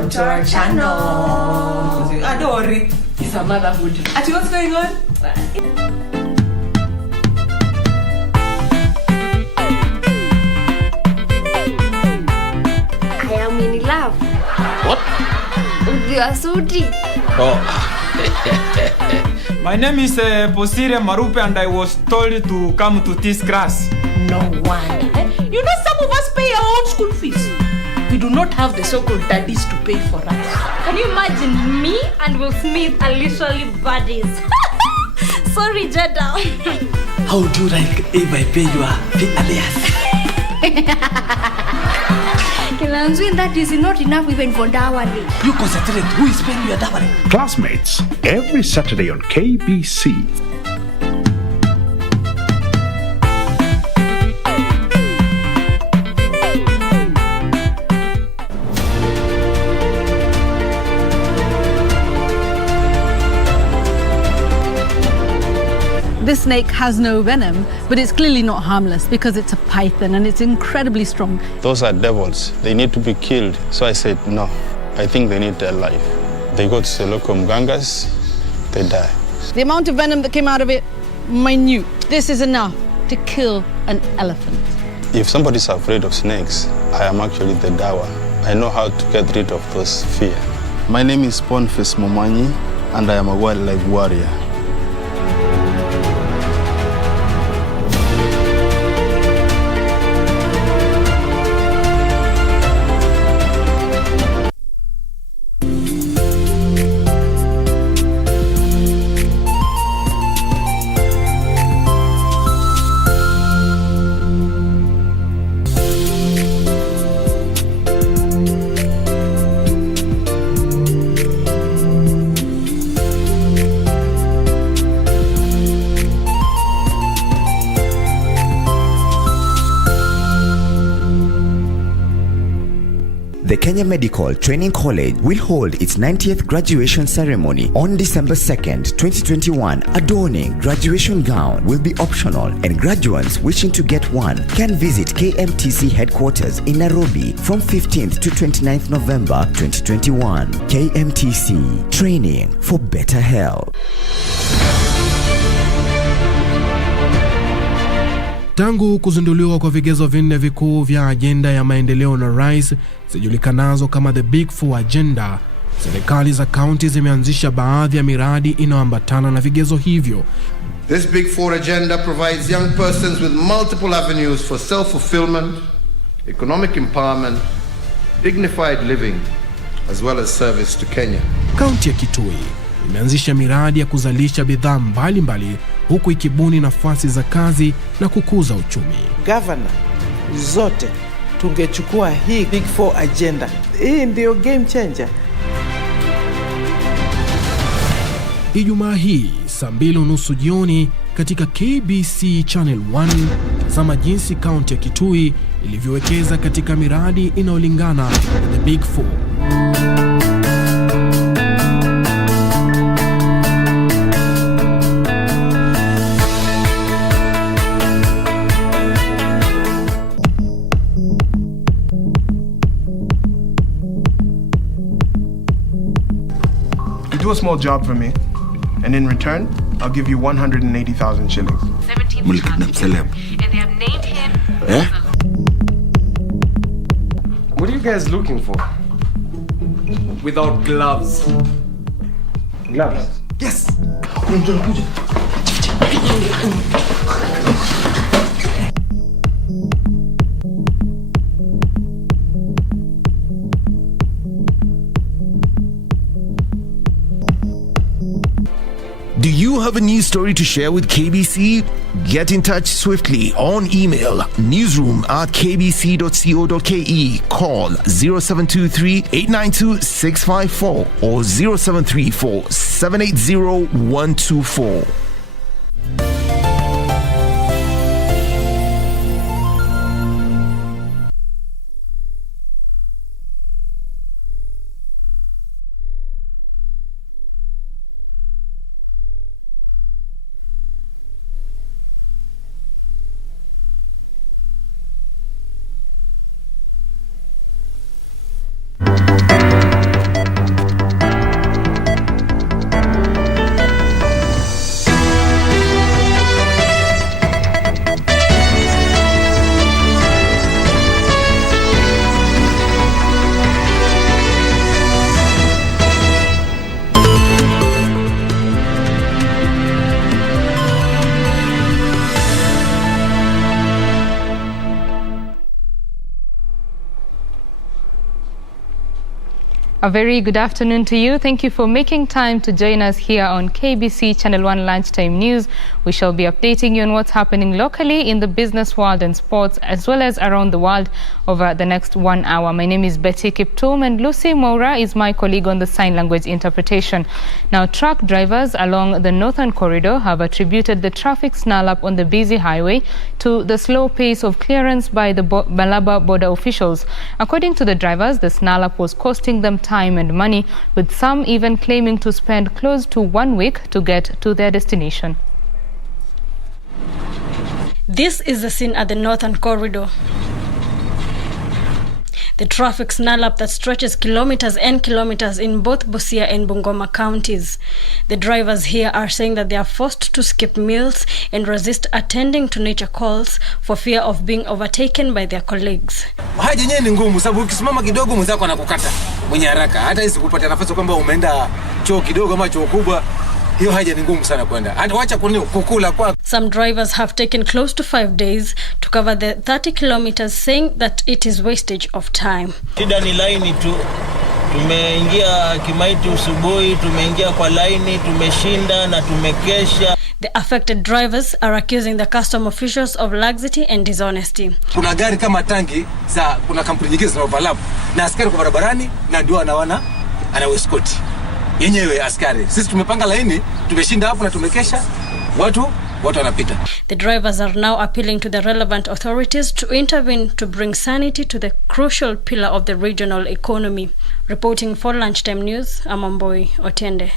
Welcome to our channel. Adori. It's a motherhood. Ati, what's going on? I am in love. What? With your Sudi. Oh. My name is Posire Marupe and I was told to come to this class. No wonder. You know, some of us pay our own school fees. We do not have the so-called daddies to pay for us. Can you imagine me and Will Smith are literally buddies? Sorry, Jada. How do you like if I pay your fee alias? Kilanzwin, that is not enough even for dowry. You concentrate. Who is paying your dowry? Classmates, every Saturday on KBC. This snake has no venom, but it's clearly not harmless because it's a python and it's incredibly strong. Those are devils. They need to be killed. So I said, no, I think they need their life. They go to the local mgangas, they die. The amount of venom that came out of it, minute. This is enough to kill an elephant. If somebody's afraid of snakes, I am actually the dawa. I know how to get rid of those fear. My name is Boniface Momanyi, and I am a wildlife warrior. The Kenya Medical Training College will hold its 90th graduation ceremony on December 2nd, 2021. Adorning graduation gown will be optional, and graduates wishing to get one can visit KMTC headquarters in Nairobi from 15th to 29th November 2021. KMTC, training for better health. Tangu kuzinduliwa kwa vigezo vinne vikuu vya ajenda ya maendeleo na rais zijulikanazo kama the Big Four Agenda, serikali za kaunti zimeanzisha baadhi ya miradi inayoambatana na vigezo hivyo. This Big Four Agenda provides young persons with multiple avenues for self-fulfillment, economic empowerment, dignified living, as well as service to Kenya. Kaunti ya Kitui imeanzisha miradi ya kuzalisha bidhaa mbalimbali huku ikibuni nafasi za kazi na kukuza uchumi. Governor, zote tungechukua hii Big Four Agenda. Hii ndio game changer. Ijumaa hii saa 2:30 jioni katika KBC Channel 1, tazama jinsi kaunti ya Kitui ilivyowekeza katika miradi inayolingana na the Big Four. Do a small job for me, and in return, I'll give you 180,000 shillings. 17 celeb. And they have named him. What are you guys looking for? Without gloves. Gloves? Yes. Do you have a news story to share with KBC? Get in touch swiftly on email newsroom@kbc.co.ke, call 0723 892 654 or 0734 780 124. A very good afternoon to you. Thank you for making time to join us here on KBC Channel 1 Lunchtime News. We shall be updating you on what's happening locally in the business world and sports, as well as around the world over the next 1 hour. My name is Betty Kiptum, and Lucy Moura is my colleague on the sign language interpretation. Now, truck drivers along the Northern Corridor have attributed the traffic snarl-up on the busy highway to the slow pace of clearance by the Malabo border officials. According to the drivers, the snarl-up was costing them time and money, with some even claiming to spend close to 1 week to get to their destination. This is the scene at the Northern Corridor. The traffic snarl-up that stretches kilometers and kilometers in both Busia and Bungoma counties. The drivers here are saying that they are forced to skip meals and resist attending to nature calls for fear of being overtaken by their colleagues. Haja yenyewe ni ngumu sababu ukisimama kidogo mwenzako anakukata mwenye haraka. Hata hizi kupata nafasi kwamba umeenda choo kidogo ama choo kubwa, hiyo haja ni ngumu sana kwenda. Hata wacha kukula kwa. Some drivers have taken close to 5 days to cover the 30 kilometers, saying that it is wastage of time. Shida ni laini tu. Tumeingia Kimaitu asubuhi, tumeingia kwa laini, tumeshinda na tumekesha. The affected drivers are accusing the custom officials of laxity and dishonesty. Kuna gari kama tangi za kuna kampuni nyingine za overlap na askari kwa barabarani na ndio anawana escort. Yenyewe askari. Sisi tumepanga laini, tumeshinda hapo na tumekesha. Watu wanapita. The drivers are now appealing to the relevant authorities to intervene to bring sanity to the crucial pillar of the regional economy. Reporting for Lunchtime News, Amamboi Otende.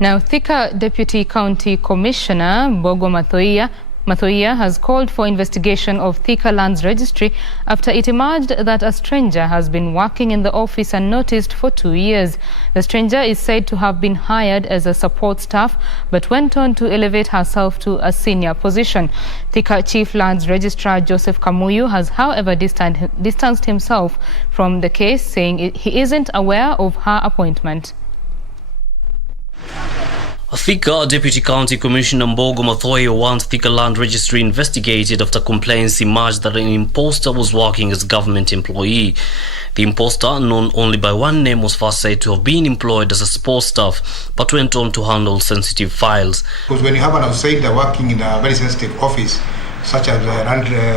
Now, Thika Deputy County Commissioner Bogo Mathoia has called for investigation of Thika Lands Registry after it emerged that a stranger has been working in the office unnoticed for 2 years. The stranger is said to have been hired as a support staff but went on to elevate herself to a senior position. Thika Chief Lands Registrar Joseph Kamuyu has, however, distanced himself from the case, saying he isn't aware of her appointment. Thika Deputy County Commissioner Bogo Mathoia wants Thika Land Registry investigated after complaints emerged that an imposter was working as a government employee. The imposter, known only by one name, was first said to have been employed as a support staff, but went on to handle sensitive files. Because when you have an outsider working in a very sensitive office, such as a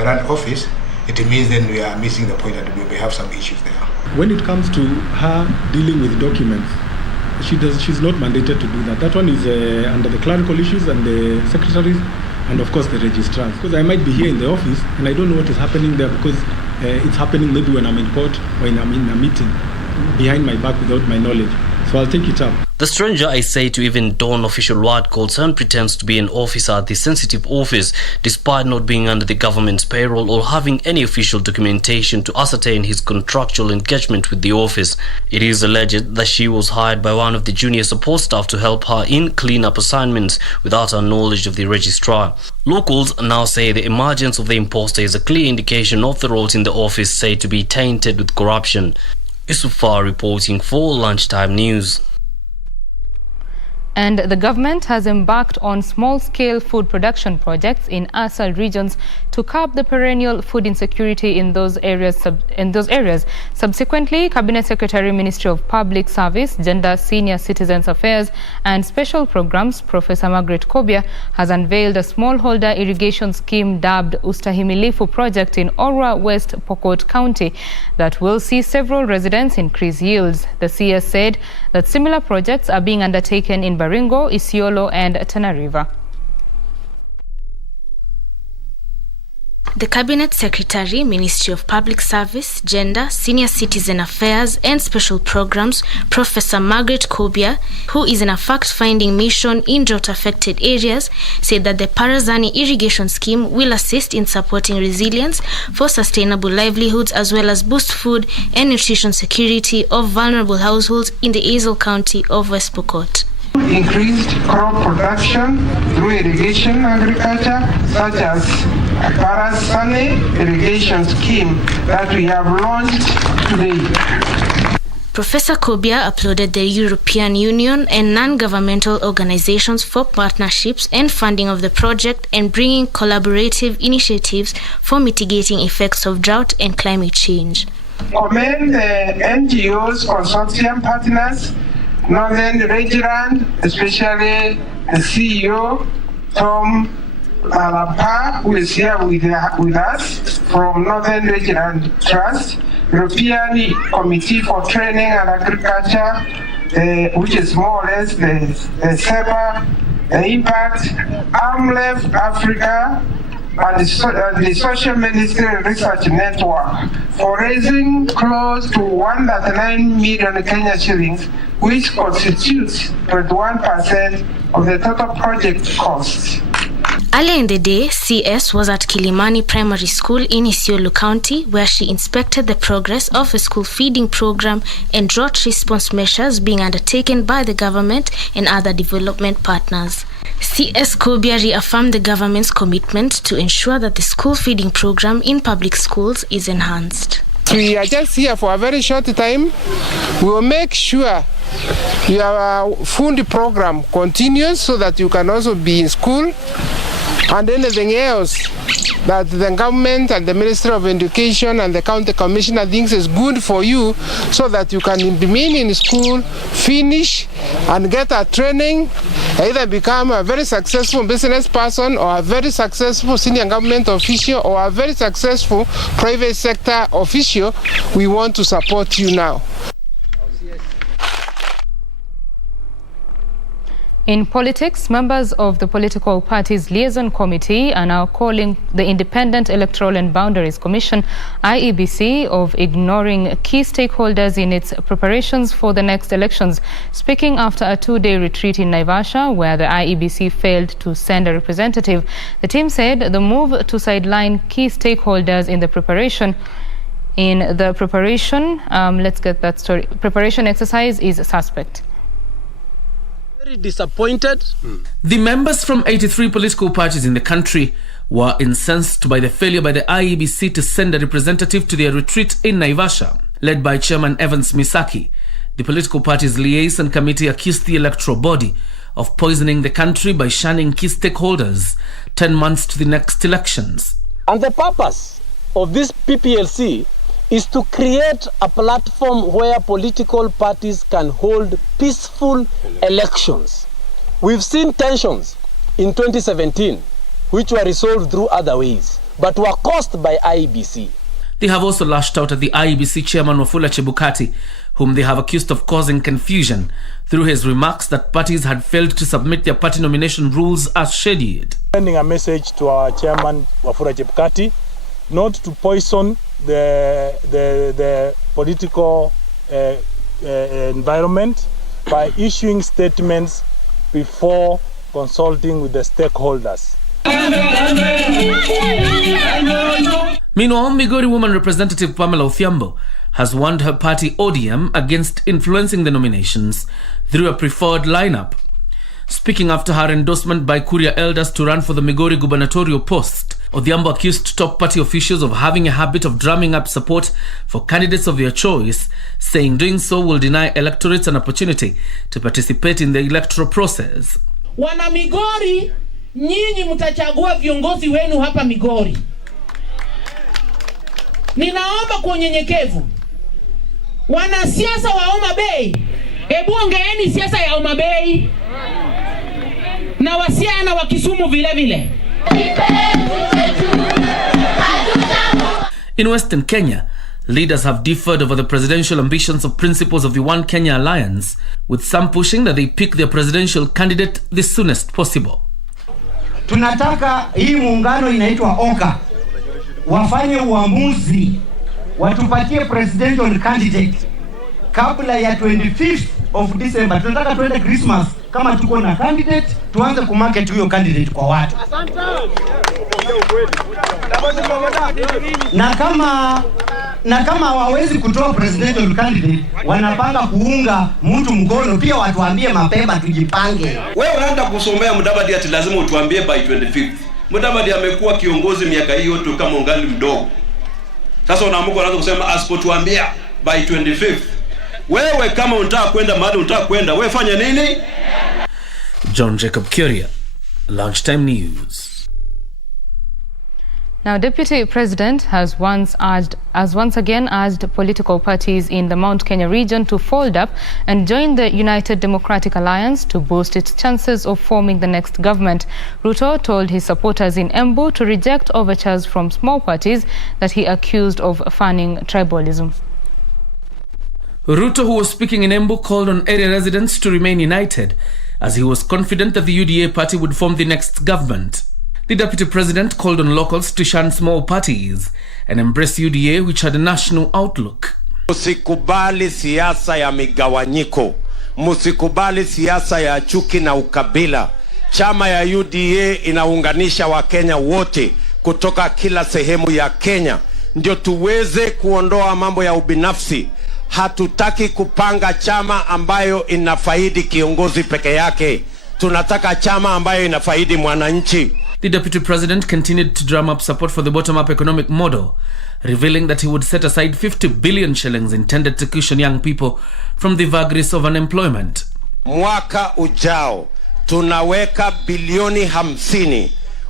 rand office, it means then we are missing the point that we have some issues there. When it comes to her dealing with documents, she's not mandated to do that. That one is under the clerical issues and the secretaries and of course the registrars. Because I might be here in the office and I don't know what is happening there because it's happening maybe when I'm in court or when I'm in a meeting behind my back without my knowledge. So I'll take it up. The stranger is said to even don official white coats and pretends to be an officer at the sensitive office, despite not being under the government's payroll or having any official documentation to ascertain his contractual engagement with the office. It is alleged that she was hired by one of the junior support staff to help her in clean-up assignments without her knowledge of the registrar. Locals now say the emergence of the imposter is a clear indication of the roles in the office said to be tainted with corruption. Isufar reporting for Lunchtime News. And the government has embarked on small-scale food production projects in Astar regions to curb the perennial food insecurity in those areas. Subsequently, Cabinet Secretary, Ministry of Public Service, Gender, Senior Citizens Affairs and Special Programs, Professor Margaret Kobia, has unveiled a smallholder irrigation scheme dubbed Ustahimilifu Project in Orwa West Pokot County that will see several residents increase yields. The CS said that similar projects are being undertaken in Baringo, Isiolo and Tana River. The Cabinet Secretary, Ministry of Public Service, Gender, Senior Citizen Affairs and Special Programs, Professor Margaret Kobia, who is in a fact-finding mission in drought-affected areas, said that the Parazani irrigation scheme will assist in supporting resilience for sustainable livelihoods as well as boost food and nutrition security of vulnerable households in the Azle County of West Pokot. Increased crop production through irrigation agriculture, such as a Parazani irrigation scheme that we have launched today. Professor Kobia applauded the European Union and non-governmental organizations for partnerships and funding of the project and bringing collaborative initiatives for mitigating effects of drought and climate change. commend the NGOs, consortium partners, Northern Region, especially the CEO, Tom Alapa, who is here with us from Northern Region Trust, European Committee for Training and Agriculture, which is more or less the SEPA, the Impact, AMLEF Africa, and the Social Ministry Research Network for raising close to 139 million Kenya shillings, which constitutes 21% of the total project costs. Earlier in the day, CS was at Kilimani Primary School in Isiolo County, where she inspected the progress of a school feeding program and drought response measures being undertaken by the government and other development partners. CS Kobia reaffirmed the government's commitment to ensure that the school feeding program in public schools is enhanced. We are just here for a very short time. We will make sure your food program continues so that you can also be in school, and anything else that the government and the Ministry of Education and the County Commissioner thinks is good for you, so that you can remain in school, finish and get a training, either become a very successful business person or a very successful senior government official or a very successful private sector official. We want to support you now. In politics, members of the political party's Liaison Committee are now calling the Independent Electoral and Boundaries Commission, IEBC, of ignoring key stakeholders in its preparations for the next elections. Speaking after a two-day retreat in Naivasha, where the IEBC failed to send a representative, the team said the move to sideline key stakeholders in the preparation preparation exercise is suspect. Very disappointed. The members from 83 political parties in the country were incensed by the failure by the IEBC to send a representative to their retreat in Naivasha. Led by Chairman Evans Misaki, the political party's liaison committee accused the electoral body of poisoning the country by shunning key stakeholders 10 months to the next elections. And the purpose of this PPLC is to create a platform where political parties can hold peaceful elections. We've seen tensions in 2017, which were resolved through other ways, but were caused by IEBC. They have also lashed out at the IEBC chairman Wafula Chebukati, whom they have accused of causing confusion through his remarks that parties had failed to submit their party nomination rules as scheduled. Sending a message to our chairman Wafula Chebukati not to poison the political environment by issuing statements before consulting with the stakeholders. Meanwhile, Migori woman representative Pamela Othiambo has warned her party ODM against influencing the nominations through a preferred lineup. Speaking after her endorsement by Kuria elders to run for the Migori gubernatorial post, Odhiambo accused top party officials of having a habit of drumming up support for candidates of their choice, saying doing so will deny electorates an opportunity to participate in the electoral process. Wana Migori, nyinyi mtachagua viongozi wenu hapa Migori. Ninaomba kwa unyenyekevu, wanasiasa wa Homa Bay, hebu ongeeni siasa ya Homa Bay na wasiana wa Kisumu vile vile. In Western Kenya, leaders have differed over the presidential ambitions of principles of the One Kenya Alliance, with some pushing that they pick their presidential candidate the soonest possible. Tunataka hii muungano inaitwa OKA wafanye uamuzi, watupatie presidential candidate kabla ya 25th of December. Tunataka tuende Christmas kama tuko na candidate, tuanze kumarket huyo candidate kwa watu. Na kama hawawezi kutoa presidential candidate, wanapanga kuunga mtu mkono, pia watuambie mapema tujipange. Wewe unaenda kusomea Mudavadi ati lazima utuambie by 25th. Mudavadi amekuwa kiongozi miaka hiyo tu kama ungali mdogo. Sasa unaamka unaanza kusema asipotuambia by 25th. Wewe kama unataka kwenda mahali unataka kwenda, wewe fanya nini? John Jacob Kuria, Lunchtime News. Now, Deputy President has once again urged political parties in the Mount Kenya region to fold up and join the United Democratic Alliance to boost its chances of forming the next government. Ruto told his supporters in Embu to reject overtures from small parties that he accused of fanning tribalism. Ruto, who was speaking in Embu, called on area residents to remain united, as he was confident that the UDA party would form the next government. The Deputy President called on locals to shun small parties and embrace UDA, which had a national outlook. Musikubali siasa ya migawanyiko. Musikubali siasa ya chuki na ukabila. Chama ya UDA inaunganisha Wakenya wote kutoka kila sehemu ya Kenya. Ndio tuweze kuondoa mambo ya ubinafsi. Hatutaki kupanga chama ambayo inafaidi kiongozi peke yake. Tunataka chama ambayo inafaidi mwananchi. The Deputy President continued to drum up support for the bottom-up economic model, revealing that he would set aside 50 billion shillings intended to cushion young people from the vagaries of unemployment. Mwaka ujao, tunaweka bilioni 50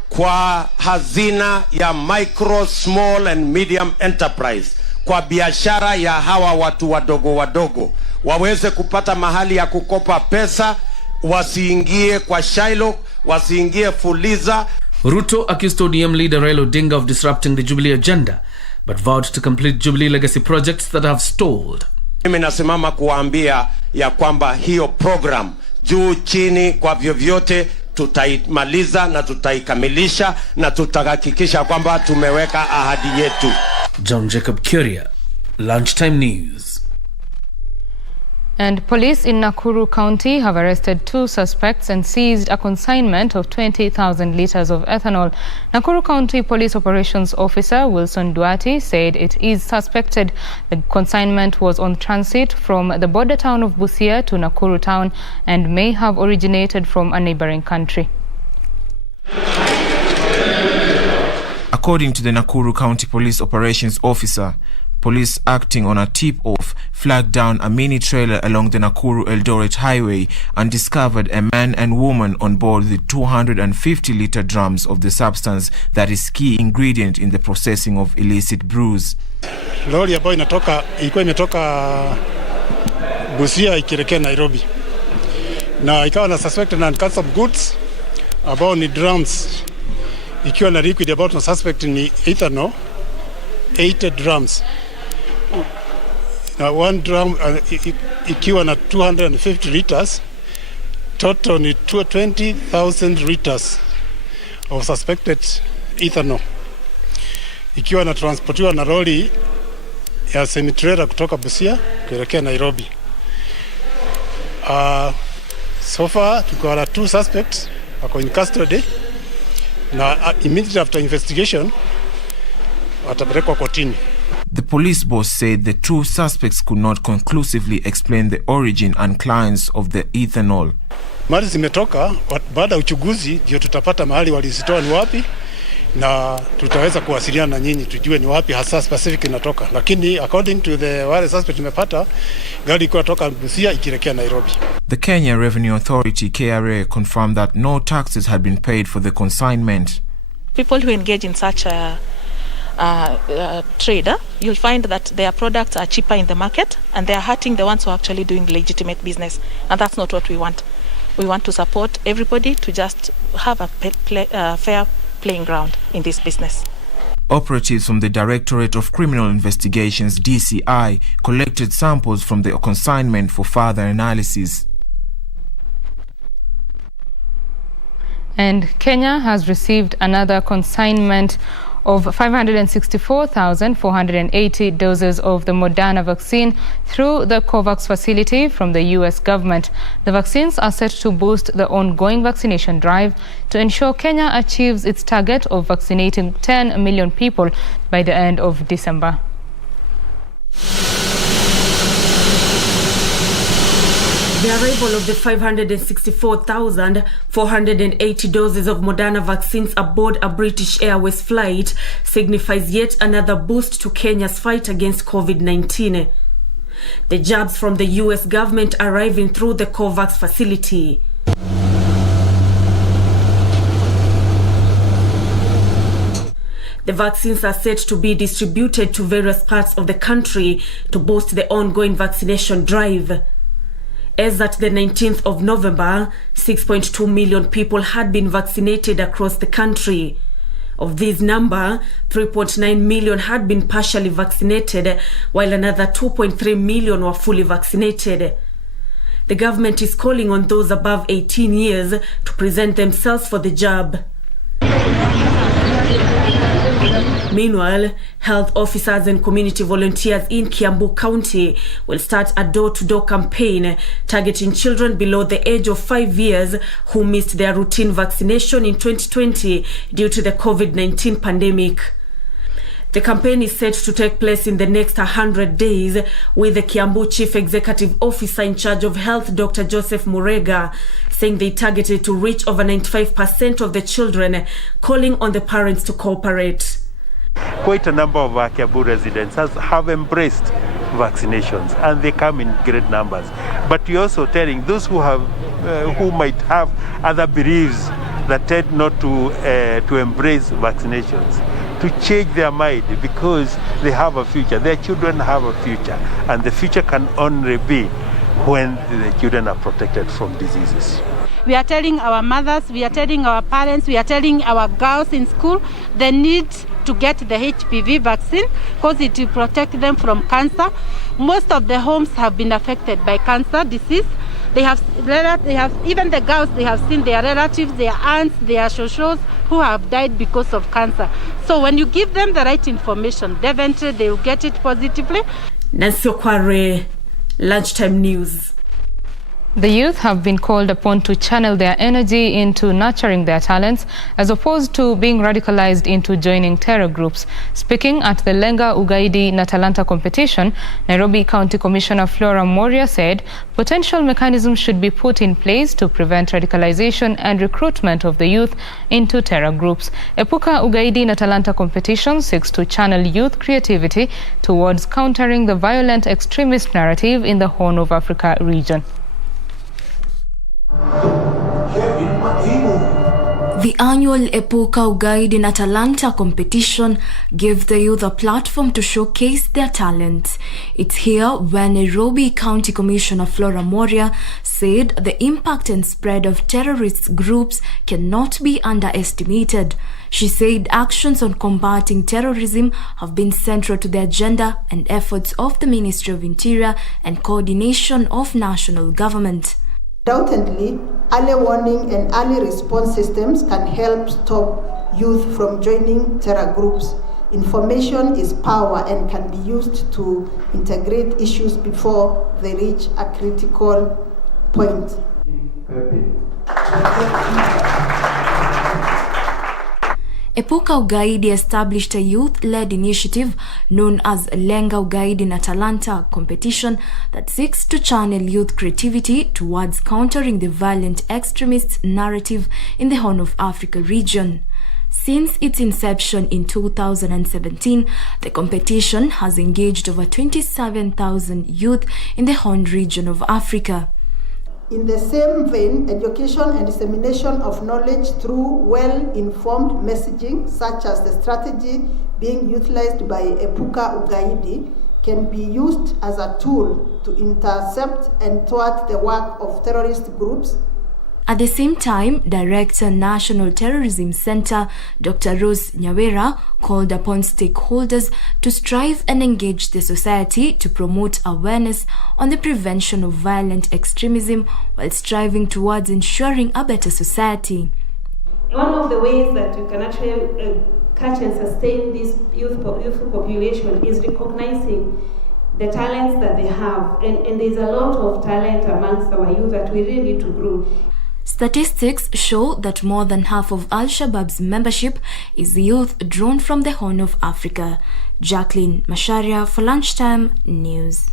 kwa hazina ya micro, small and medium enterprise, kwa biashara ya hawa watu wadogo wadogo, waweze kupata mahali ya kukopa pesa, wasiingie kwa Shylock, wasiingie Fuliza. Ruto accused ODM leader Raila Odinga of disrupting the Jubilee agenda, but vowed to complete Jubilee legacy projects that have stalled. Mimi nasimama kuambia ya kwamba hiyo program juu chini kwa vyovyote tutaimaliza na tutaikamilisha na tutahakikisha kwamba tumeweka ahadi yetu. John Jacob Kuria, Lunchtime News. And police in Nakuru County have arrested 2 suspects and seized a consignment of 20,000 litres of ethanol. Nakuru County Police Operations Officer Wilson Duarte said it is suspected the consignment was on transit from the border town of Busia to Nakuru town and may have originated from a neighbouring country. According to the Nakuru County Police Operations Officer, police acting on a tip-off flagged down a mini-trailer along the Nakuru-Eldoret highway and discovered a man and woman on board the 250-litre drums of the substance that is key ingredient in the processing of illicit brews. Lori ambayo ilikuwa imetoka Busia ikielekea Nairobi, na ikawa na suspected and customs goods ambao ni drums, ikiwa na liquid about na suspect ni ethanol 80 drums. Na one drum ikiwa na 250 liters, total ni 20,000 liters of suspected ethanol, ikiwa na transportiwa na lori ya semi-trailer kutoka Busia kuelekea Nairobi. So far tuko na 2 suspects wako in custody, na immediately after investigation watapelekwa kotini. The police boss said the 2 suspects could not conclusively explain the origin and clients of the ethanol. Mali zimetoka, baada ya uchunguzi ndio tutapata mahali walizitoa ni wapi, na tutaweza kuwasiliana na nyinyi tujue ni wapi hasa specific inatoka. Lakini according to the wale suspect tumepata, gari ilikuwa toka Busia ikielekea Nairobi. The Kenya Revenue Authority KRA confirmed that no taxes had been paid for the consignment. People who engage in such a trader, you'll find that their products are cheaper in the market and they are hurting the ones who are actually doing legitimate business, and that's not what we want. We want to support everybody to just have a fair playing ground in this business. Operatives from the Directorate of Criminal Investigations DCI collected samples from the consignment for further analysis. And Kenya has received another consignment of 564,480 doses of the Moderna vaccine through the COVAX facility from the US government. The vaccines are set to boost the ongoing vaccination drive to ensure Kenya achieves its target of vaccinating 10 million people by the end of December. The arrival of the 564,480 doses of Moderna vaccines aboard a British Airways flight signifies yet another boost to Kenya's fight against COVID-19. The jabs from the US government arriving through the COVAX facility. The vaccines are set to be distributed to various parts of the country to boost the ongoing vaccination drive. As at the 19th of November, 6.2 million people had been vaccinated across the country. Of this number, 3.9 million had been partially vaccinated, while another 2.3 million were fully vaccinated. The government is calling on those above 18 years to present themselves for the jab. Meanwhile, health officers and community volunteers in Kiambu County will start a door-to-door campaign targeting children below the age of 5 years who missed their routine vaccination in 2020 due to the COVID-19 pandemic. The campaign is set to take place in the next 100 days, with the Kiambu Chief Executive Officer in charge of health, Dr. Joseph Murega, saying they targeted to reach over 95% of the children, calling on the parents to cooperate. Quite a number of our Kiambu residents have embraced vaccinations, and they come in great numbers. But we're also telling those who might have other beliefs that tend not to embrace vaccinations to change their mind, because they have a future. Their children have a future, and the future can only be when the children are protected from diseases. We are telling our mothers, we are telling our parents, we are telling our girls in school they need to get the HPV vaccine because it will protect them from cancer. Most of the homes have been affected by cancer disease. They have even the girls, they have seen their relatives, their aunts, their shoshos who have died because of cancer. So when you give them the right information, definitely they will get it positively. Nancy Okware, Lunchtime News. The youth have been called upon to channel their energy into nurturing their talents as opposed to being radicalized into joining terror groups. Speaking at the Lenga Ugaidi na Talanta competition, Nairobi County Commissioner Flora Moria said potential mechanisms should be put in place to prevent radicalization and recruitment of the youth into terror groups. Epuka Ugaidi na Talanta competition seeks to channel youth creativity towards countering the violent extremist narrative in the Horn of Africa region. The annual Epuka Ugaidi na Talanta competition gave the youth a platform to showcase their talents. It's here when Nairobi County Commissioner Flora Moria said the impact and spread of terrorist groups cannot be underestimated. She said actions on combating terrorism have been central to the agenda and efforts of the Ministry of Interior and coordination of national government. Undoubtedly, early warning and early response systems can help stop youth from joining terror groups. Information is power and can be used to integrate issues before they reach a critical point. Epuka Ugaidi established a youth-led initiative known as Lenga Ugaidi na Talanta competition that seeks to channel youth creativity towards countering the violent extremist narrative in the Horn of Africa region. Since its inception in 2017, the competition has engaged over 27,000 youth in the Horn region of Africa. In the same vein, education and dissemination of knowledge through well-informed messaging, such as the strategy being utilized by Epuka Ugaidi, can be used as a tool to intercept and thwart the work of terrorist groups. At the same time, Director National Terrorism Center, Dr. Rose Nyawera, called upon stakeholders to strive and engage the society to promote awareness on the prevention of violent extremism while striving towards ensuring a better society. One of the ways that you can actually catch and sustain this youthful population is recognizing the talents that they have. And there's a lot of talent amongst our youth that we really need to grow. Statistics show that more than half of Al-Shabaab's membership is youth drawn from the Horn of Africa. Jacqueline Masharia for Lunchtime News.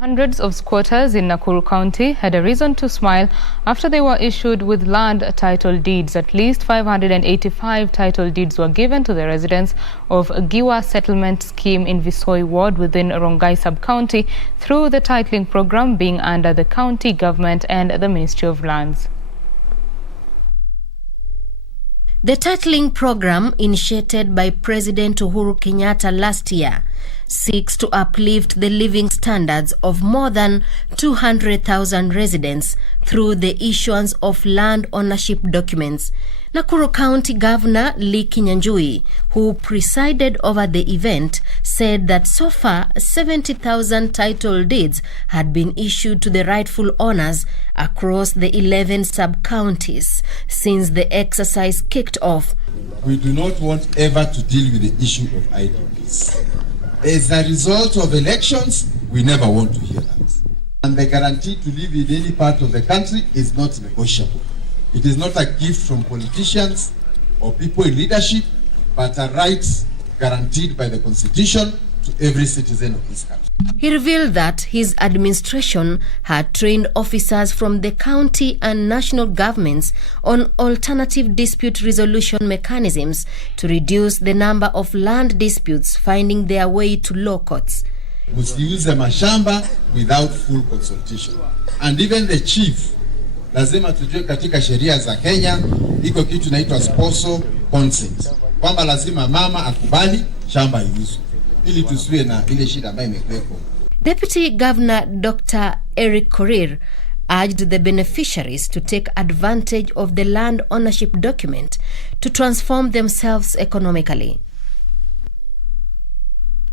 Hundreds of squatters in Nakuru County had a reason to smile after they were issued with land title deeds. At least 585 title deeds were given to the residents of Giwa Settlement Scheme in Visoi Ward within Rongai Sub-County through the titling program being under the county government and the Ministry of Lands. The titling program, initiated by President Uhuru Kenyatta last year, seeks to uplift the living standards of more than 200,000 residents through the issuance of land ownership documents. Nakuru County Governor Lee Kinyanjui, who presided over the event, said that so far 70,000 title deeds had been issued to the rightful owners across the 11 sub-counties since the exercise kicked off. We do not want ever to deal with the issue of IDPs. As a result of elections, we never want to hear that. And the guarantee to live in any part of the country is not negotiable. It is not a gift from politicians or people in leadership, but a right guaranteed by the Constitution to every citizen of this country. He revealed that his administration had trained officers from the county and national governments on alternative dispute resolution mechanisms to reduce the number of land disputes finding their way to law courts. Msiuze mashamba without full consultation. And even the chief, lazima tujue katika sheria za Kenya iko kitu inaitwa spousal consent, kwamba lazima mama akubali shamba iuzwe ili tusiwe na ile shida ambayo imekuwepo. Deputy Governor Dr. Eric Korir urged the beneficiaries to take advantage of the land ownership document to transform themselves economically.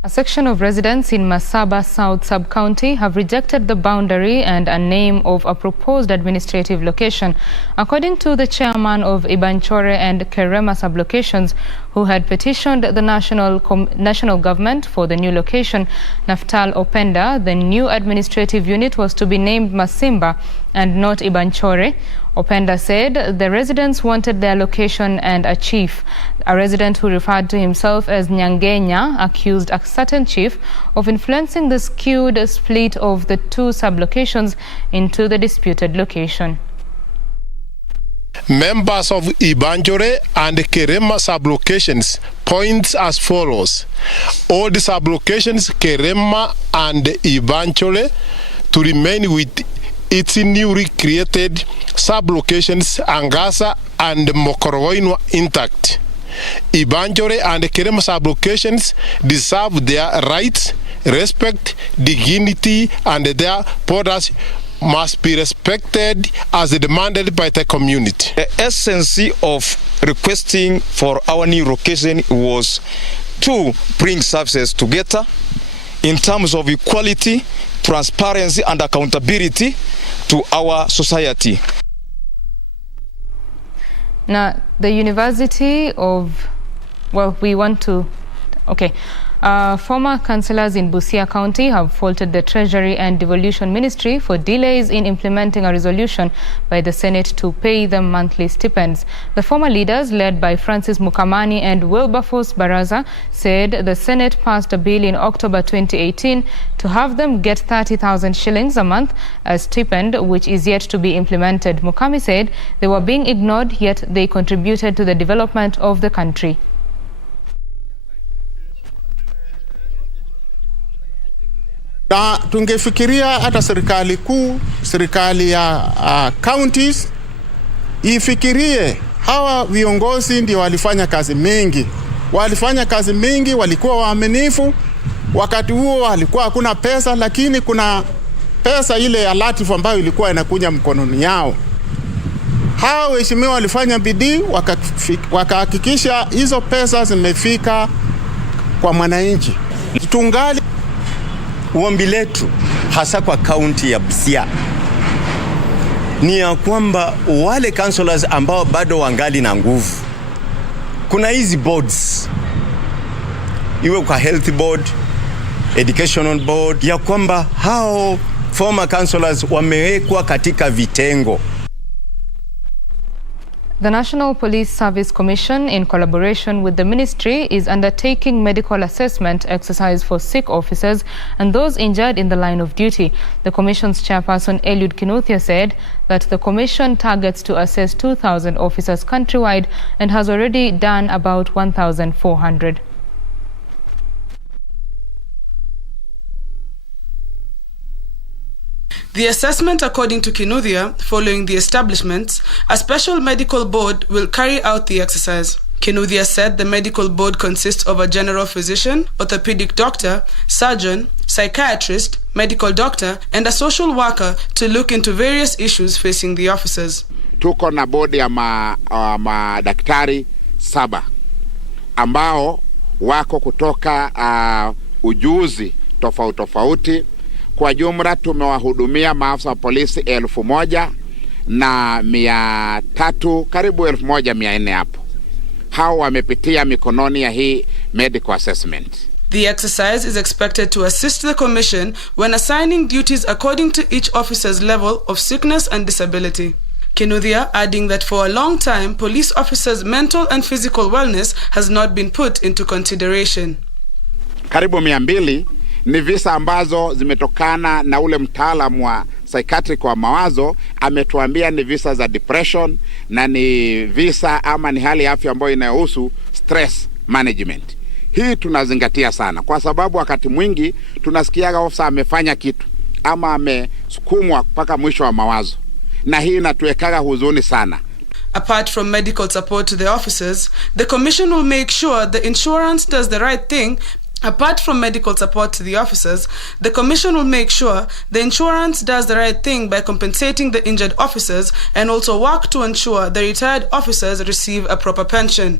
A section of residents in Masaba South sub-county have rejected the boundary and a name of a proposed administrative location. According to the chairman of Ibanchore and Kerema sub-locations, who had petitioned the national government for the new location, Naftal Openda, the new administrative unit was to be named Masimba and not Ibanchore. Openda said the residents wanted their location and a chief. A resident who referred to himself as Nyangenya accused a certain chief of influencing the skewed split of the two sub-locations into the disputed location. Members of Ibanjore and Kerema sub-locations point as follows. All the sub-locations Kerema and Ibanjore to remain with its newly created sub-locations Angasa and Mokoroinwa intact. Ibanjore and Kerema sub-locations deserve their rights, respect, dignity, and their borders must be respected as demanded by the community. The essence of requesting for our new location was to bring services together in terms of equality, transparency, and accountability to our society. Now, the University of, former councillors in Busia County have faulted the Treasury and Devolution Ministry for delays in implementing a resolution by the Senate to pay them monthly stipends. The former leaders, led by Francis Mukamani and Wilberforce Baraza, said the Senate passed a bill in October 2018 to have them get 30,000 shillings a month as stipend, which is yet to be implemented. Mukami said they were being ignored, yet they contributed to the development of the country. Na tungefikiria hata serikali kuu, serikali ya counties ifikirie hawa viongozi ndio walifanya kazi mingi. Walikuwa waaminifu. Wakati huo walikuwa hakuna pesa, lakini kuna pesa ile ya latifu ambayo ilikuwa inakuja mkononi yao. Hao waheshimiwa walifanya bidii, wakahakikisha hizo pesa zimefika kwa mwananchi. Tungali ombi letu hasa kwa kaunti ya Busia ni ya kwamba wale councillors ambao bado wangali na nguvu, kuna hizi boards, iwe kwa health board, educational board, ya kwamba hao former councillors wamewekwa katika vitengo. The National Police Service Commission, in collaboration with the ministry, is undertaking medical assessment exercise for sick officers and those injured in the line of duty. The commission's chairperson, Eliud Kinuthia, said that the commission targets to assess 2,000 officers countrywide and has already done about 1,400. The assessment, according to Kinuthia, following the establishment, a special medical board will carry out the exercise. Kinuthia said the medical board consists of a general physician, orthopedic doctor, surgeon, psychiatrist, medical doctor, and a social worker to look into various issues facing the officers. Tuko na bodi ya madaktari 7 ambao wako kutoka ujuzi tofauti. Kwa jumla tumewahudumia maafisa wa polisi 1,300, karibu 1,400 hapo. Hao wamepitia mikononi ya hii medical assessment. The exercise is expected to assist the Commission when assigning duties according to each officer's level of sickness and disability. Kinuthia adding that for a long time, police officers' mental and physical wellness has not been put into consideration. Karibu 200 ni visa ambazo zimetokana na ule mtaalamu wa psychiatric wa mawazo ametuambia ni visa za depression na ni visa ama ni hali ya afya ambayo inayohusu stress management. Hii tunazingatia sana kwa sababu wakati mwingi tunasikiaga ofisa amefanya kitu ama amesukumwa mpaka mwisho wa mawazo, na hii inatuwekaga huzuni sana. Apart from medical support to the officers, the Commission will make sure the insurance does the right thing. Apart from medical support to the officers, the Commission will make sure the insurance does the right thing by compensating the injured officers and also work to ensure the retired officers receive a proper pension.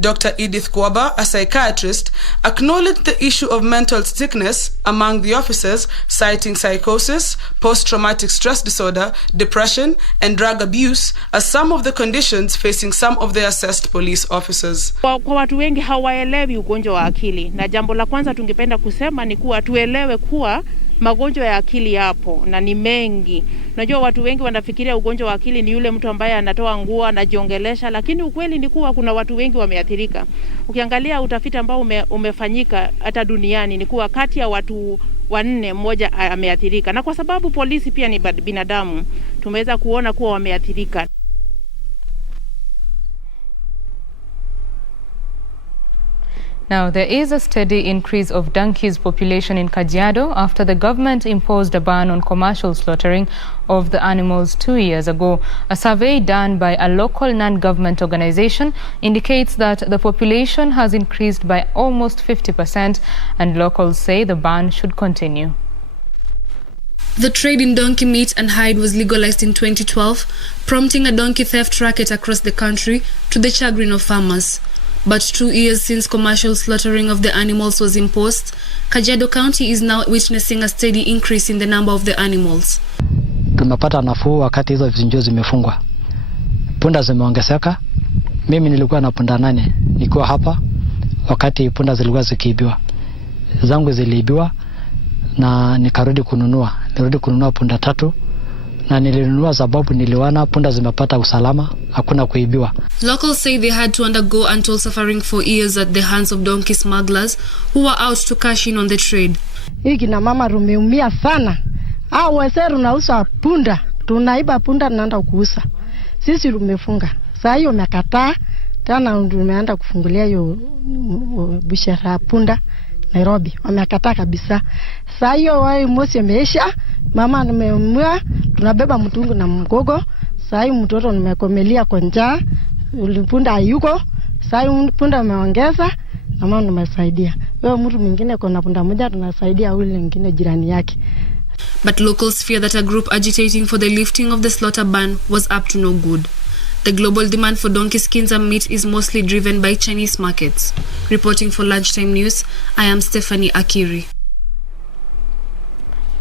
Dr. Edith Kwaba, a psychiatrist, acknowledged the issue of mental sickness among the officers, citing psychosis, post-traumatic stress disorder, depression, and drug abuse as some of the conditions facing some of the assessed police officers. Kwa watu wengi hawaelewi ugonjwa wa akili, na jambo la kwanza tungependa kusema ni kuwa tuelewe kuwa magonjwa ya akili yapo na ni mengi. Unajua watu wengi wanafikiria ugonjwa wa akili ni yule mtu ambaye anatoa nguo anajiongelesha, lakini ukweli ni kuwa kuna watu wengi wameathirika. Ukiangalia utafiti ambao umefanyika hata duniani ni kuwa kati ya watu 4 mmoja ameathirika, na kwa sababu polisi pia ni binadamu tumeweza kuona kuwa wameathirika. Now, there is a steady increase of donkeys population in KAJIADO after the government imposed a ban on commercial slaughtering of the animals 2 years ago. A survey done by a local non-government organization indicates that the population has increased by almost 50%, and locals say the ban should continue. The trade in donkey meat and hide was legalized in 2012, prompting a donkey theft racket across the country to the chagrin of farmers. But 2 years since commercial slaughtering of the animals was imposed, KAJIADO County is now witnessing a steady increase in the number of the animals. Tumepata nafuu wakati hizo vichinjio zimefungwa. Punda zimeongezeka. Mimi nilikuwa na punda 8 nikiwa hapa wakati punda zilikuwa zikiibiwa. Zangu ziliibiwa na nikarudi kununua. Nirudi kununua punda 3. Na nilinunua sababu niliona punda zimepata usalama, hakuna kuibiwa. Locals say they had to undergo untold suffering for years at the hands of donkey smugglers who were out to cash in on the trade. Hiki na mama rumeumia sana. Weseru nausa punda, tunaiba punda naenda kuuza. Sisi rumefunga. Saa hiyo umekataa, tena tumeenda kufungulia hiyo biashara punda Nairobi. Wamekataa kabisa. Saa hiyo wao mosi imeisha, mama nimeumia, tunabeba mtungu na mgogo. Saa hiyo mtoto nimekomelia kwa njaa, punda hayuko. Saa hiyo punda umeongeza na mama nimesaidia. Wewe mtu mwingine kuna punda moja tunasaidia yule mwingine jirani yake. But locals fear that a group agitating for the lifting of the slaughter ban was up to no good. The global demand for donkey skins and meat is mostly driven by Chinese markets. Reporting for Lunchtime News, I am Stephanie Akiri.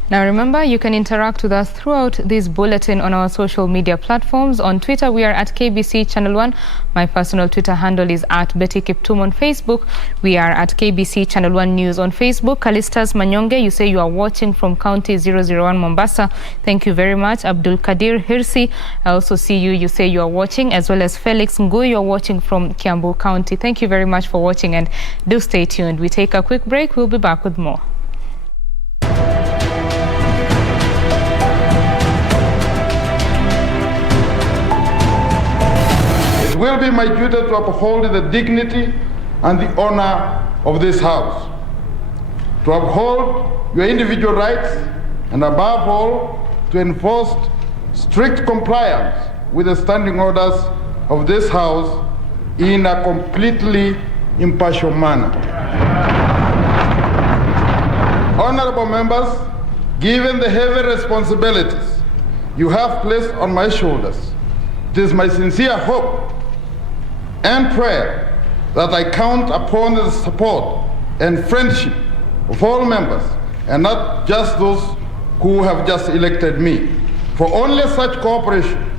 Now remember, you can interact with us throughout this bulletin on our social media platforms. On Twitter, we are at KBC Channel 1. My personal Twitter handle is at Betty Kiptum on Facebook. We are at KBC Channel 1 News on Facebook. Kalistas Manyonge, you say you are watching from County 001 Mombasa. Thank you very much. Abdul Kadir Hirsi, I also see you. You say you are watching, as well as Felix Ngui, you are watching from Kiambu County. Thank you very much for watching, and do stay tuned. We take a quick break. We'll be back with more. It will be my duty to uphold the dignity and the honor of this house, to uphold your individual rights and above all, to enforce strict compliance with the standing orders of this House in a completely impartial manner. Honorable members, given the heavy responsibilities you have placed on my shoulders, it is my sincere hope and prayer that I count upon the support and friendship of all members, and not just those who have just elected me. For only such cooperation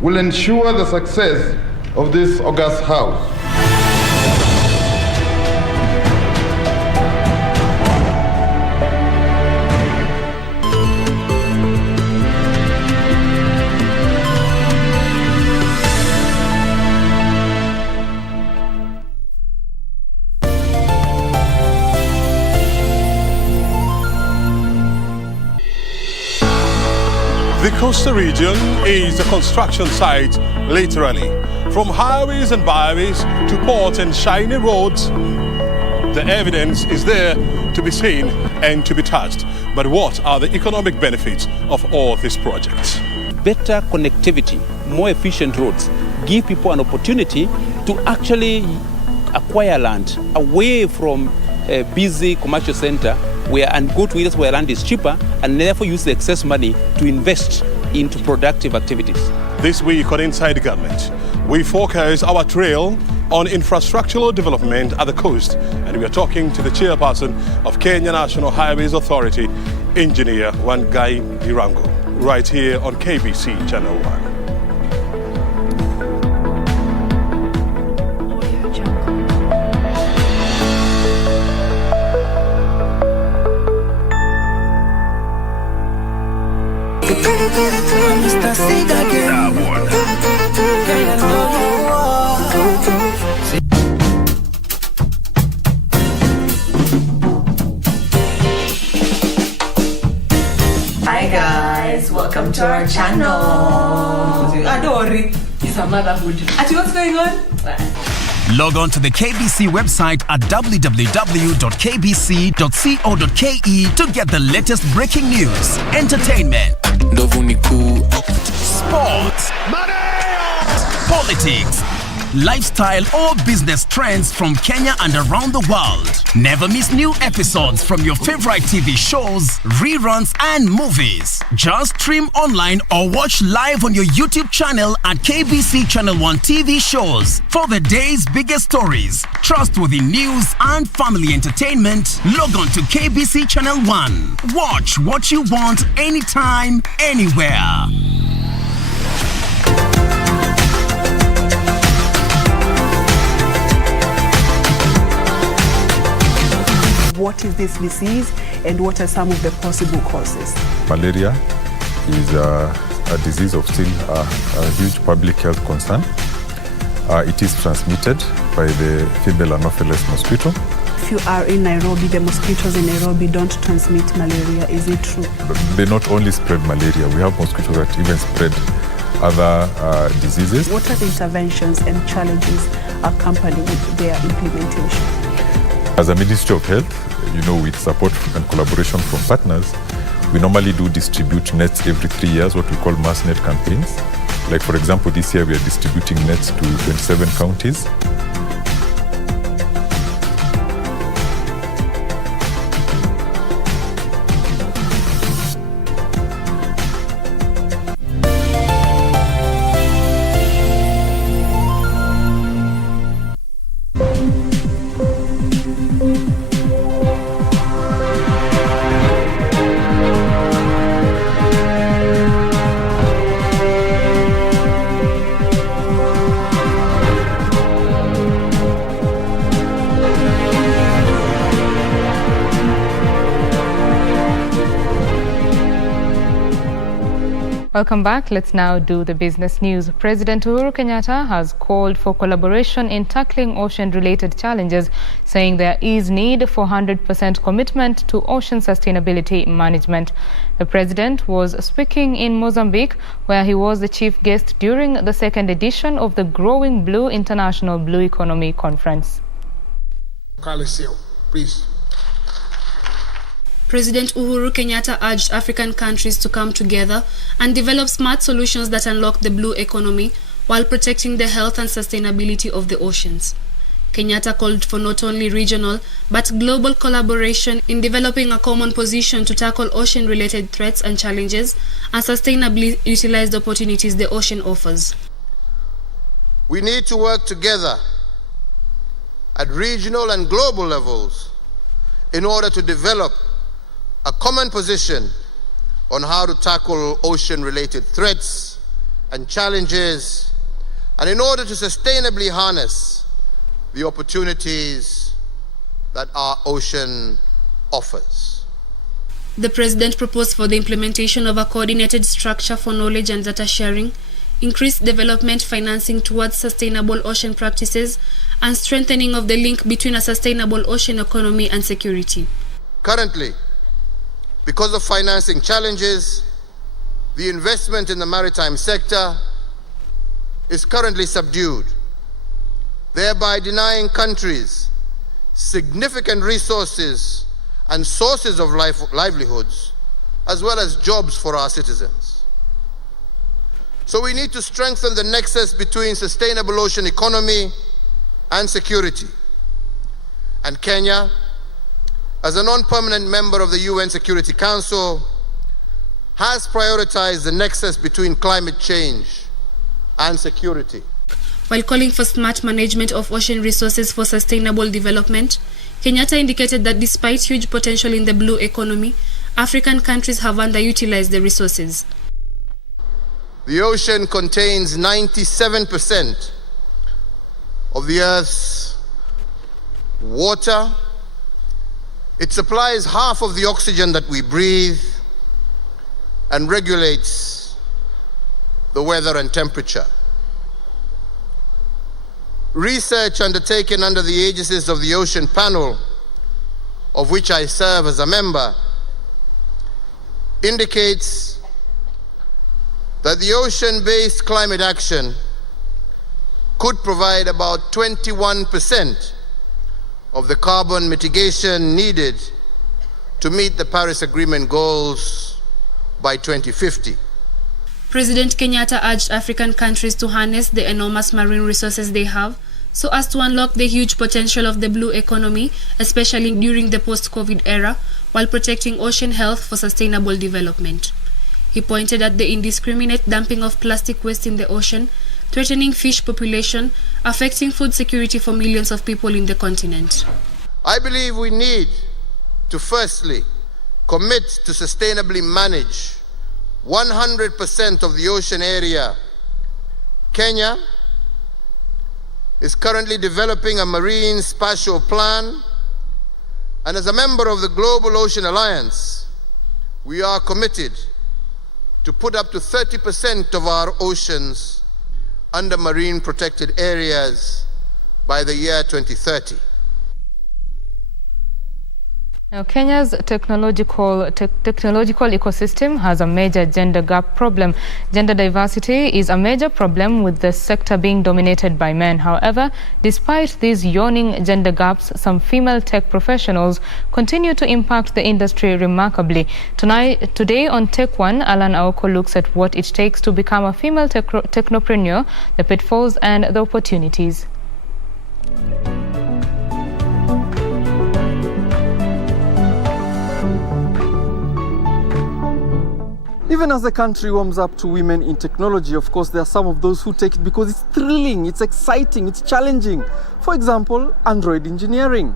will ensure the success of this august House. The coastal region is a construction site, literally. From highways and byways to ports and shiny roads, the evidence is there to be seen and to be touched. But what are the economic benefits of all these projects? Better connectivity, more efficient roads, give people an opportunity to actually acquire land away from a busy commercial center and go to areas where land is cheaper, and therefore use the excess money to invest into productive activities. This week on Inside Government, we focus our trail on infrastructural development at the coast, and we are talking to the chairperson of Kenya National Highways Authority, Engineer Wangai Irango, right here on KBC Channel 1. Hi guys, welcome to our channel. Adori is a motherhood. What's going on? Log on to the KBC website at www.kbc.co.ke to get the latest breaking news, entertainment, sports, politics, lifestyle or business trends from Kenya and around the world. Never miss new episodes from your favorite TV shows, reruns and movies. Just stream online or watch live on your YouTube channel at KBC Channel 1 TV shows. For the day's biggest stories, trustworthy news and family entertainment, log on to KBC Channel 1. Watch what you want anytime, anywhere. What is this disease and what are some of the possible causes? Malaria is a disease of still a huge public health concern. It is transmitted by the fecal anopheles mosquito. If you are in Nairobi, the mosquitoes in Nairobi don't transmit malaria. Is it true? They not only spread malaria, we have mosquitoes that even spread other diseases. What are the interventions and challenges accompanying their implementation? As a Ministry of Health, with support and collaboration from partners, we normally do distribute nets every 3 years, what we call mass net campaigns. Like for example, this year we are distributing nets to 27 counties. Welcome back. Let's now do the business news. President Uhuru Kenyatta has called for collaboration in tackling ocean-related challenges, saying there is need for 100% commitment to ocean sustainability management. The president was speaking in Mozambique, where he was the chief guest during the second edition of the Growing Blue International Blue Economy Conference. Please. President Uhuru Kenyatta urged African countries to come together and develop smart solutions that unlock the blue economy while protecting the health and sustainability of the oceans. Kenyatta called for not only regional but global collaboration in developing a common position to tackle ocean-related threats and challenges and sustainably utilize the opportunities the ocean offers. We need to work together at regional and global levels in order to develop a common position on how to tackle ocean-related threats and challenges, and in order to sustainably harness the opportunities that our ocean offers. The President proposed for the implementation of a coordinated structure for knowledge and data sharing, increased development financing towards sustainable ocean practices, and strengthening of the link between a sustainable ocean economy and security. Currently, because of financing challenges, the investment in the maritime sector is currently subdued, thereby denying countries significant resources and sources of livelihoods, as well as jobs for our citizens. So we need to strengthen the nexus between sustainable ocean economy and security. And Kenya, as a non-permanent member of the UN Security Council, has prioritized the nexus between climate change and security. While calling for smart management of ocean resources for sustainable development, Kenyatta indicated that despite huge potential in the blue economy, African countries have underutilized the resources. The ocean contains 97% of the Earth's water. It supplies half of the oxygen that we breathe and regulates the weather and temperature. Research undertaken under the aegis of the Ocean Panel, of which I serve as a member, indicates that the ocean-based climate action could provide about 21% of the carbon mitigation needed to meet the Paris Agreement goals by 2050. President Kenyatta urged African countries to harness the enormous marine resources they have so as to unlock the huge potential of the blue economy, especially during the post-COVID era, while protecting ocean health for sustainable development. He pointed at the indiscriminate dumping of plastic waste in the ocean, threatening fish population, affecting food security for millions of people in the continent. I believe we need to firstly commit to sustainably manage 100% of the ocean area. Kenya is currently developing a marine spatial plan, and as a member of the Global Ocean Alliance, we are committed to put up to 30% of our oceans under marine protected areas by the year 2030. Now, Kenya's technological ecosystem has a major gender gap problem. Gender diversity is a major problem, with the sector being dominated by men. However, despite these yawning gender gaps, some female tech professionals continue to impact the industry remarkably. Today on Tech One, Alan Aoko looks at what it takes to become a female technopreneur, the pitfalls and the opportunities. Even as the country warms up to women in technology, of course, there are some of those who take it because it's thrilling, it's exciting, it's challenging. For example, Android engineering.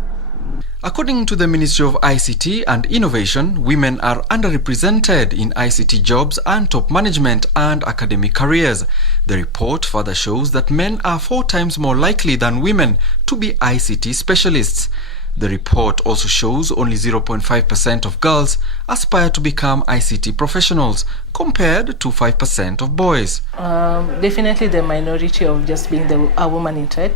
According to the Ministry of ICT and Innovation, women are underrepresented in ICT jobs and top management and academic careers. The report further shows that men are 4 times more likely than women to be ICT specialists. The report also shows only 0.5% of girls aspire to become ICT professionals, compared to 5% of boys. Definitely the minority of just being a woman in tech.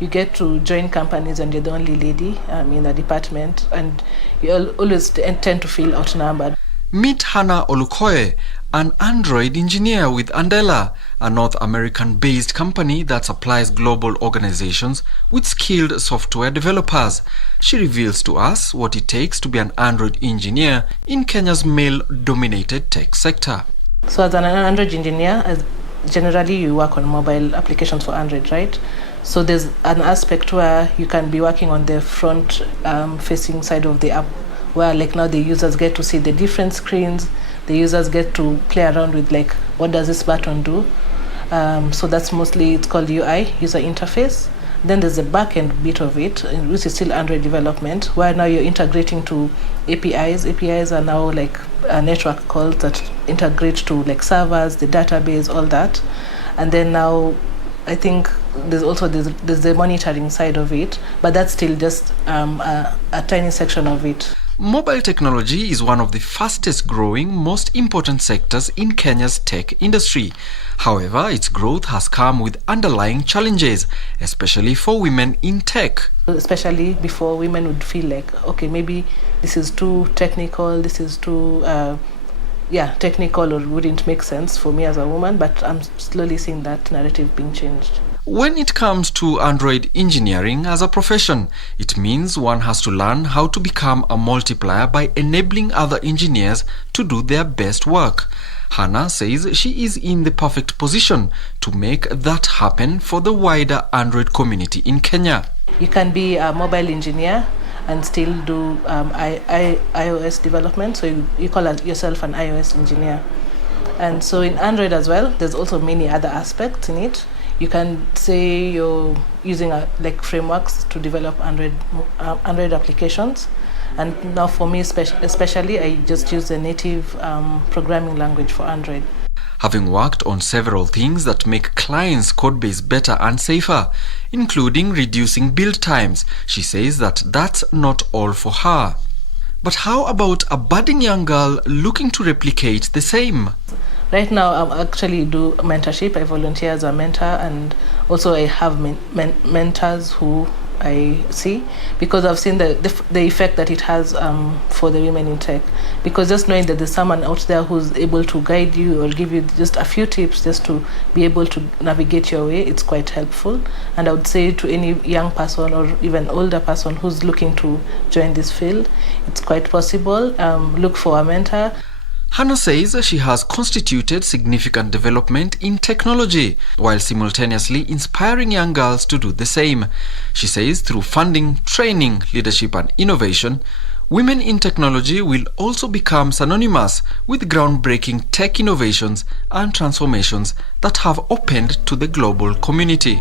You get to join companies and you're the only lady in the department, and you always tend to feel outnumbered. Meet Hannah Olukoye, an Android engineer with Andela, a North American-based company that supplies global organizations with skilled software developers. She reveals to us what it takes to be an Android engineer in Kenya's male-dominated tech sector. So as an Android engineer, generally you work on mobile applications for Android, right? So there's an aspect where you can be working on the front facing side of the app, where like now the users get to see the different screens, the users get to play around with like what does this button do. So that's mostly, it's called UI, user interface. Then there's the back-end bit of it, which is still Android development, where now you're integrating to APIs. APIs are now like a network calls that integrate to like servers, the database, all that. And then now I think there's also there's the monitoring side of it, but that's still just a tiny section of it. Mobile technology is one of the fastest growing, most important sectors in Kenya's tech industry. However, its growth has come with underlying challenges, especially for women in tech. Especially before, women would feel like, okay, maybe this is too technical, this is too technical, or wouldn't make sense for me as a woman, but I'm slowly seeing that narrative being changed. When it comes to Android engineering as a profession, it means one has to learn how to become a multiplier by enabling other engineers to do their best work. Hannah says she is in the perfect position to make that happen for the wider Android community in Kenya. You can be a mobile engineer and still do iOS development, so you call yourself an iOS engineer. And so in Android as well, there's also many other aspects in it. You can say you're using like frameworks to develop Android applications. And now for me especially, I just use the native programming language for Android. Having worked on several things that make clients' codebase better and safer, including reducing build times, she says that that's not all for her. But how about a budding young girl looking to replicate the same? Right now, I actually do mentorship. I volunteer as a mentor, and also I have mentors who I see, because I've seen the effect that it has for the women in tech. Because just knowing that there's someone out there who's able to guide you or give you just a few tips just to be able to navigate your way, it's quite helpful. And I would say to any young person or even older person who's looking to join this field, it's quite possible. Look for a mentor. Hannah says she has constituted significant development in technology while simultaneously inspiring young girls to do the same. She says through funding, training, leadership and innovation, women in technology will also become synonymous with groundbreaking tech innovations and transformations that have opened to the global community.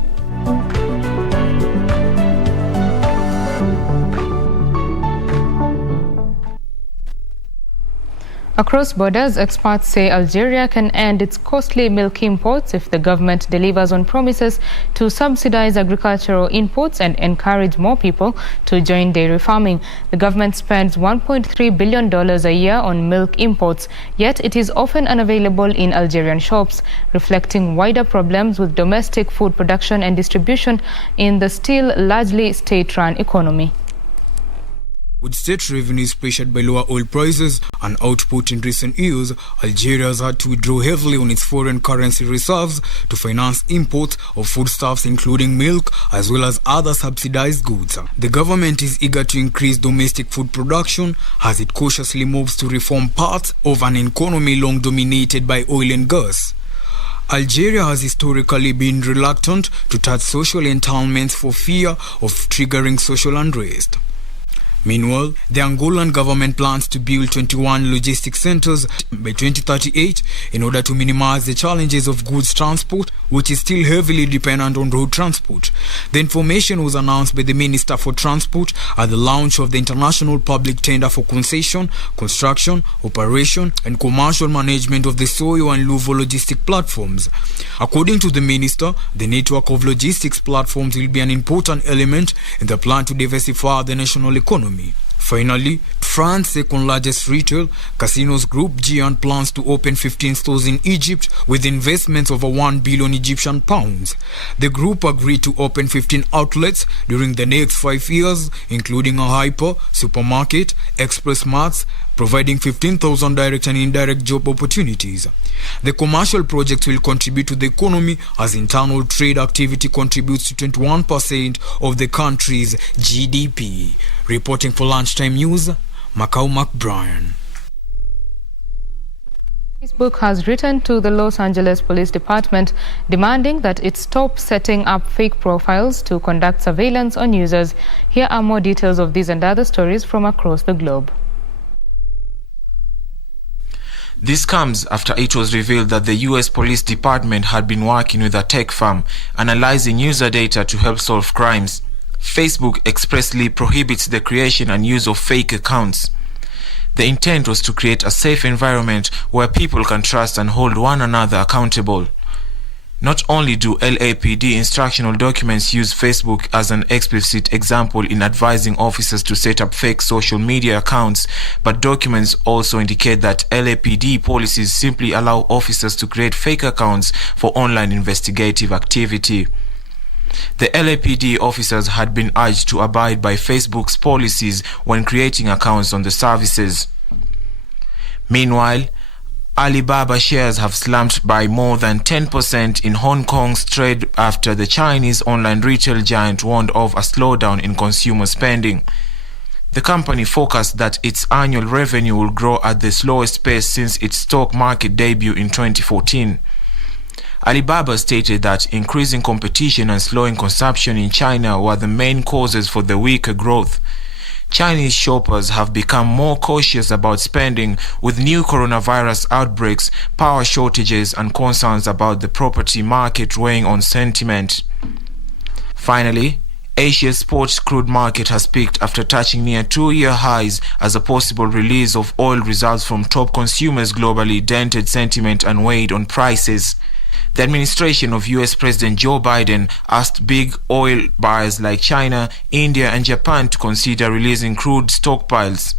Across borders, experts say Algeria can end its costly milk imports if the government delivers on promises to subsidize agricultural imports and encourage more people to join dairy farming. The government spends $1.3 billion a year on milk imports, yet it is often unavailable in Algerian shops, reflecting wider problems with domestic food production and distribution in the still largely state-run economy. With state revenues pressured by lower oil prices and output in recent years, Algeria has had to withdraw heavily on its foreign currency reserves to finance imports of foodstuffs including milk as well as other subsidized goods. The government is eager to increase domestic food production as it cautiously moves to reform parts of an economy long dominated by oil and gas. Algeria has historically been reluctant to touch social entitlements for fear of triggering social unrest. Meanwhile, the Angolan government plans to build 21 logistics centers by 2038 in order to minimize the challenges of goods transport, which is still heavily dependent on road transport. The information was announced by the Minister for Transport at the launch of the International Public Tender for Concession, Construction, Operation and Commercial Management of the Soyo and Luvo logistic platforms. According to the Minister, the network of logistics platforms will be an important element in the plan to diversify the national economy. Finally, France's second largest retail casinos group, Giant plans to open 15 stores in Egypt with investments over 1 billion Egyptian pounds. The group agreed to open 15 outlets during the next 5 years, including a hyper, supermarket, express marts, providing 15,000 direct and indirect job opportunities. The commercial projects will contribute to the economy as internal trade activity contributes to 21% of the country's GDP. Reporting for Lunchtime News, Macau McBrien. Facebook has written to the Los Angeles Police Department demanding that it stop setting up fake profiles to conduct surveillance on users. Here are more details of these and other stories from across the globe. This comes after it was revealed that the US Police Department had been working with a tech firm analyzing user data to help solve crimes. Facebook expressly prohibits the creation and use of fake accounts. The intent was to create a safe environment where people can trust and hold one another accountable. Not only do LAPD instructional documents use Facebook as an explicit example in advising officers to set up fake social media accounts, but documents also indicate that LAPD policies simply allow officers to create fake accounts for online investigative activity. The LAPD officers had been urged to abide by Facebook's policies when creating accounts on the services. Meanwhile, Alibaba shares have slumped by more than 10% in Hong Kong's trade after the Chinese online retail giant warned of a slowdown in consumer spending. The company forecast that its annual revenue will grow at the slowest pace since its stock market debut in 2014. Alibaba stated that increasing competition and slowing consumption in China were the main causes for the weaker growth. Chinese shoppers have become more cautious about spending with new coronavirus outbreaks, power shortages, and concerns about the property market weighing on sentiment. Finally, Asia's sports crude market has peaked after touching near 2-year highs as a possible release of oil results from top consumers globally dented sentiment and weighed on prices. The administration of US President Joe Biden asked big oil buyers like China, India, and Japan to consider releasing crude stockpiles.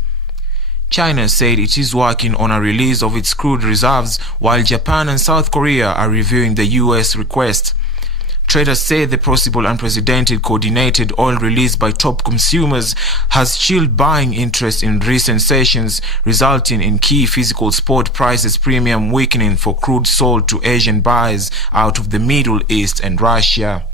China said it is working on a release of its crude reserves, while Japan and South Korea are reviewing the US request. Traders say the possible unprecedented coordinated oil release by top consumers has chilled buying interest in recent sessions, resulting in key physical spot prices premium weakening for crude sold to Asian buyers out of the Middle East and Russia.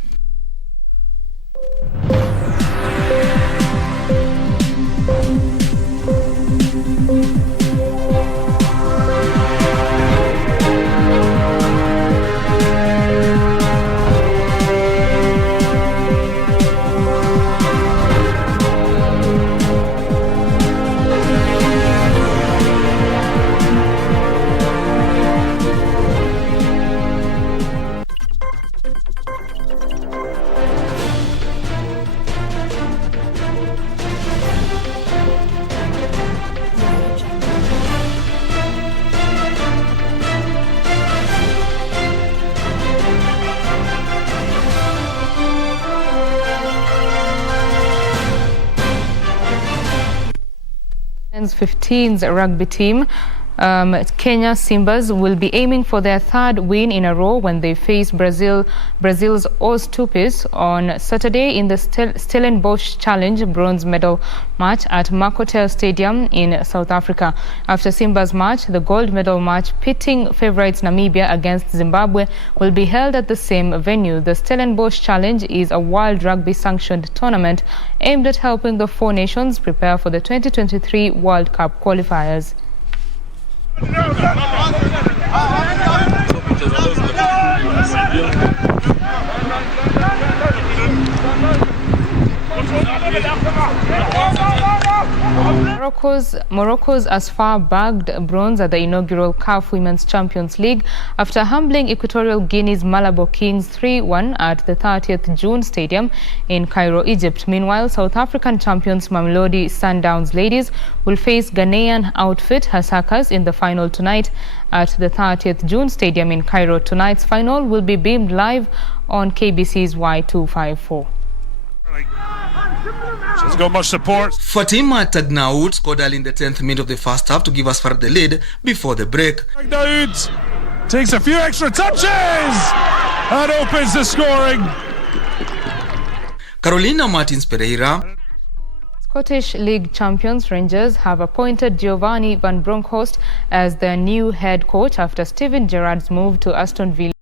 Men's 15's rugby team, Kenya Simbas, will be aiming for their third win in a row when they face Brazil's Os Tupis on Saturday in the Stellenbosch Challenge bronze medal match at Pokot Stadium in South Africa. After Simba's match, the gold medal match pitting favourites Namibia against Zimbabwe will be held at the same venue. The Stellenbosch Challenge is a World Rugby sanctioned tournament aimed at helping the four nations prepare for the 2023 World Cup qualifiers. Morocco's Astar bagged bronze at the inaugural CAF Women's Champions League after humbling Equatorial Guinea's Malabo Kings 3-1 at the 30th June Stadium in Cairo, Egypt. Meanwhile, South African champions Mamelodi Sundowns ladies will face Ghanaian outfit Hasakas in the final tonight at the 30th June Stadium in Cairo. Tonight's final will be beamed live on KBC's Y254. She's got much support. Fatima Tagnaout scored early in the 10th minute of the first half to give Astar the lead before the break. Tagnaout takes a few extra touches and opens the scoring. Carolina Martins Pereira. Scottish League champions Rangers have appointed Giovanni van Bronckhorst as their new head coach after Steven Gerrard's move to Aston Villa.